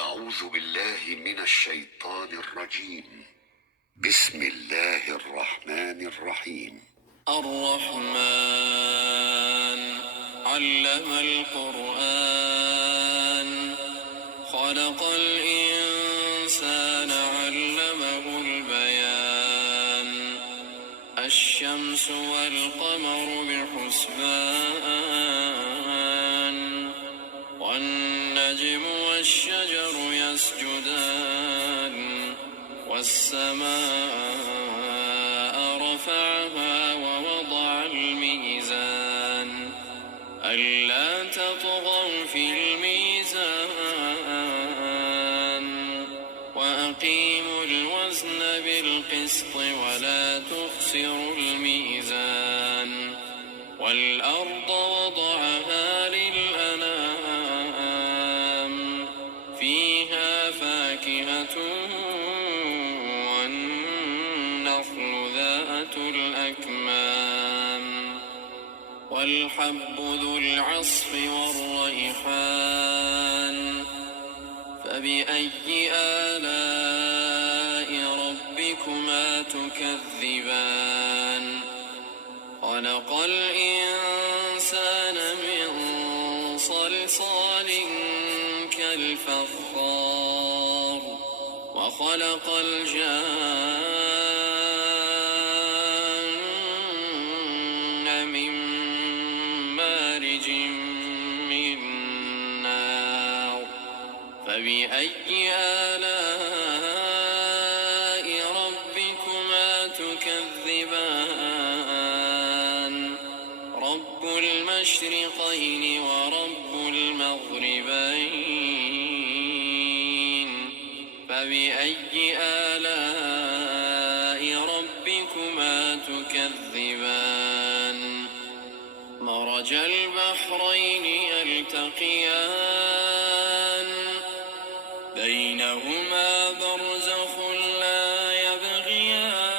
أعوذ بالله من الشيطان الرجيم. بسم الله الرحمن الرحيم. الرحمن علم القرآن خلق الإنسان علمه البيان الشمس والقمر بحسبان والنجم والشجر يسجدان والسماء رفعها ووضع الميزان ألا تطغوا في الميزان وأقيموا الوزن بالقسط ولا تخسروا الميزان والأرض وضعها للأنام فيها فاكهة والنخل ذات الأكمام والحب ذو العصف والريحان فبأي آلاء ربكما تكذبان خلق الإنسان من صلصال كالفخار وخلق الجان من مارج من نار فبأي آلاء ربكما تكذبان رب المشرقين ورب المغربين فبأي آلاء ربكما تكذبان مرج البحرين يلتقيان بينهما برزخ لا يبغيان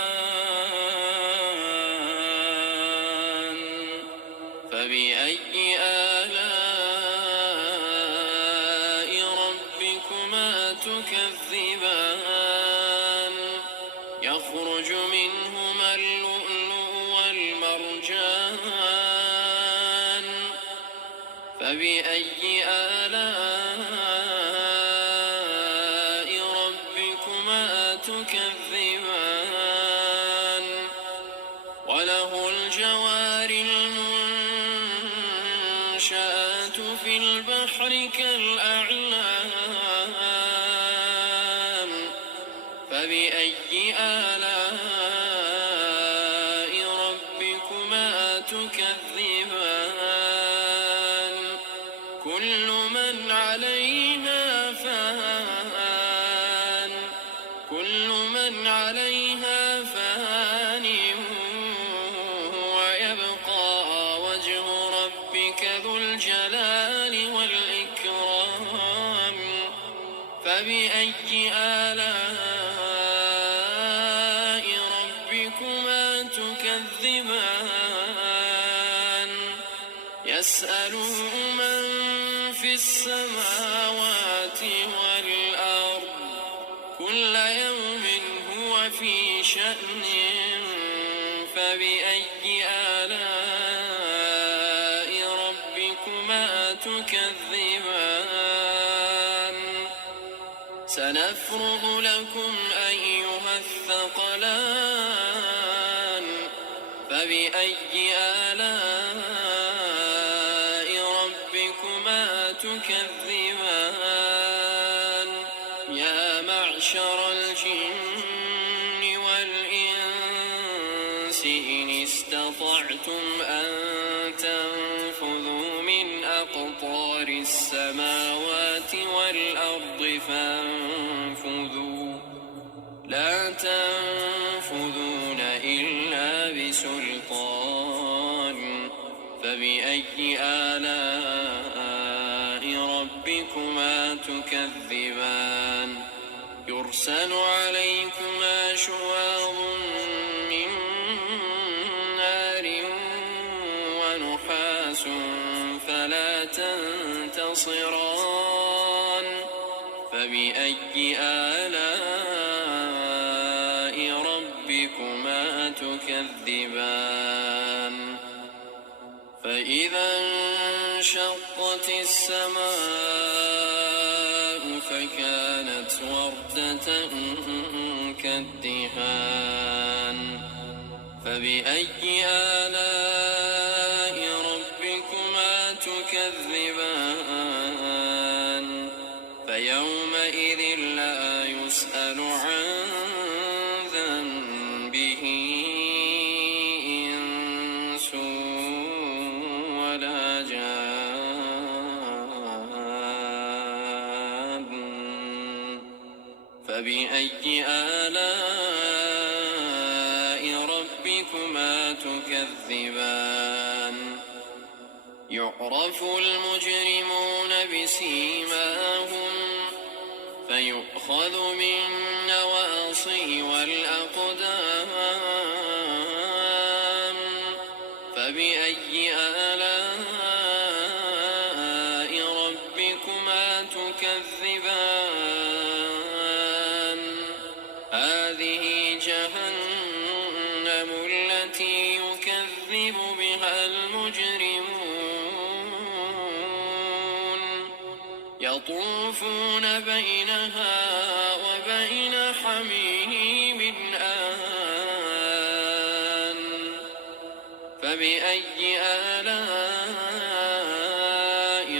فبأي آلاء ربكما تكذبان يخرج منهما اللؤلؤ والمرجان فبأي آلاء ربكما تكذبان وله الجوار المنشآت في البحر كالأعلام فبأي آلاء ربكما تكذبان كل من عليها فان ويبقى وجه ربك ذو الجلال والإكرام فبأي آلاء ربكما تكذبان يسأله من في السماوات والأرض كل يوم هو في شأن فبأي آلاء ربكما تكذبان سنفرغ لكم أيها الثقلان فبأي آلاء ربكما تكذبان يا معشر الجن والإنس إن استطعتم أن تنفذوا من أقطار السماوات والأرض فانفذوا لا تنفذون إلا بسلطان فبأي آلاء ربكما تكذبان يرسل عليكما شواظ من نار ونحاس فلا تنتصران فبأي آلاء ربكما تكذبان فإذا انشقت السماء فكانت وردة كالدهان فبأي آلاء ربكما تكذبان فيومئذ لا يسأل عن ذنبه إنس ولا جان فبأي آلاء ربكما تكذبان يعرف المجرمون بسيماهم فيؤخذ بالنواصي والأقدام فبأي آلاء ربكما تكذبان هذه جهنم التي يكذب بها المجرمون يطوفون بينها وبين حميم آن فبأي آلاء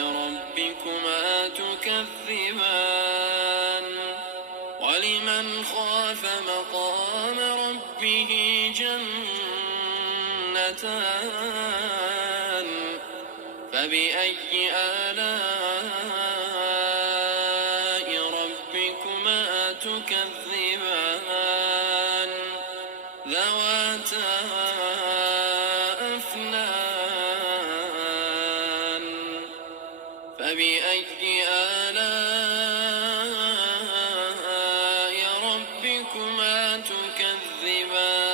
ربكما تكذبان ولمن خاف مقام ربه جنتان فبأي آلاء ربكما تكذبان ذواتا أفنان فبأي آلاء ربكما تكذبان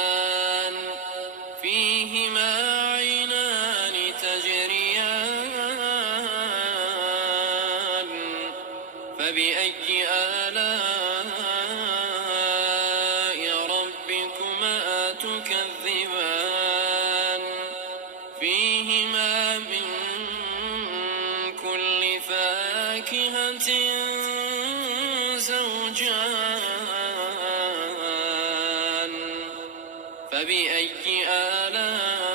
فيهما عينان تجريان فبأي آلاء ربكما تكذبان فيهما من كل فاكهة زوجان فبأي آلاء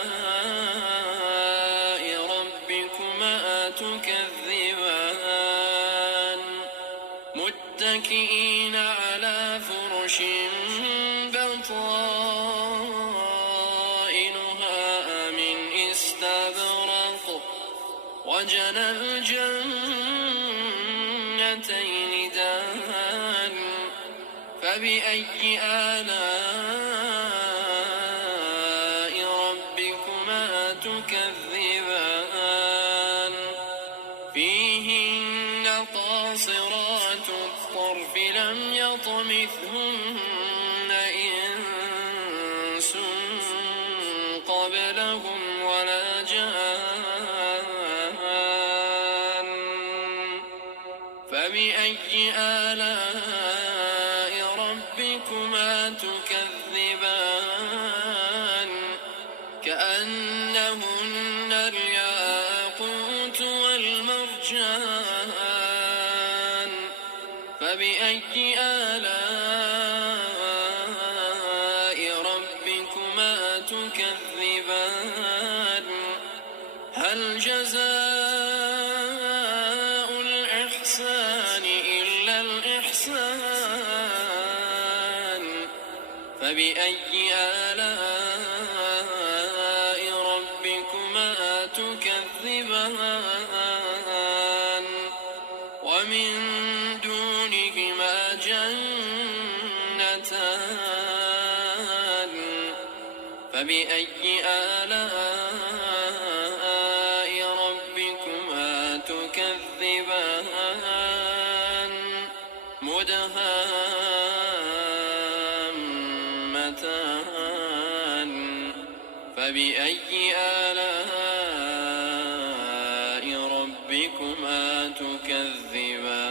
ربكما تكذبان متكئين على فرش بطائنها من استبرق وجنى الجنتين دان فبأي آلاء ربكما تكذبان فيهن قاصرات الطرف لم يطمثهن إنس قبلهم ولا جان فبأي آلاء ربكما تكذبان كأنهن الياقوت والمرجان فبأي آلاء ربكما تكذبان هل جزاء الإحسان إلا الإحسان فبأي آلاء ربكما تكذبان ومن دونهما جنتان فبأي آلاء ربكما تكذبان مدهامتان فبأي آلاء ربكما تكذبان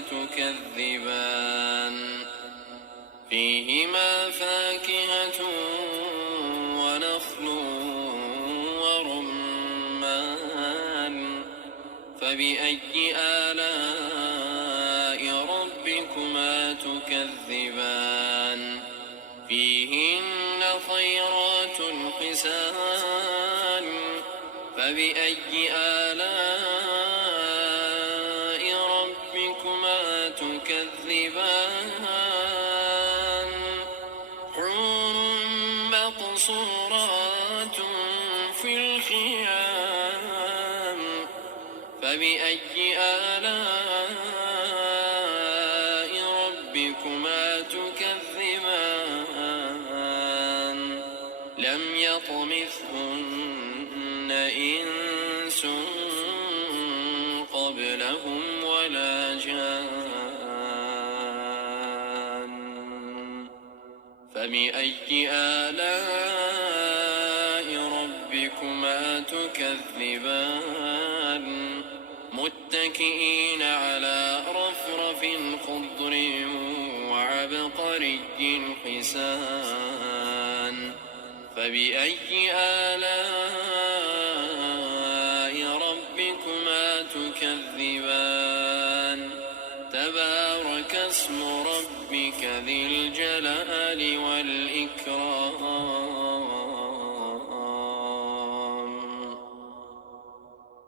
تكذبان فيهما فاكهة ونخل ورمان فبأي آلاء ربكما تكذبان فيهن خيرات حسان فبأي آلاء ربكما تكذبان حور مقصورات في الخيام فبأي آلاء ربكما تكذبان لم يطمثهن إنس قبلهم ولا جان فبأي آلاء ربكما تكذبان متكئين على رفرف خضر وعبقري حسان فبأي آلاء ربكما تكذبان تبارك اسم ربك ذي الجلال والإكرام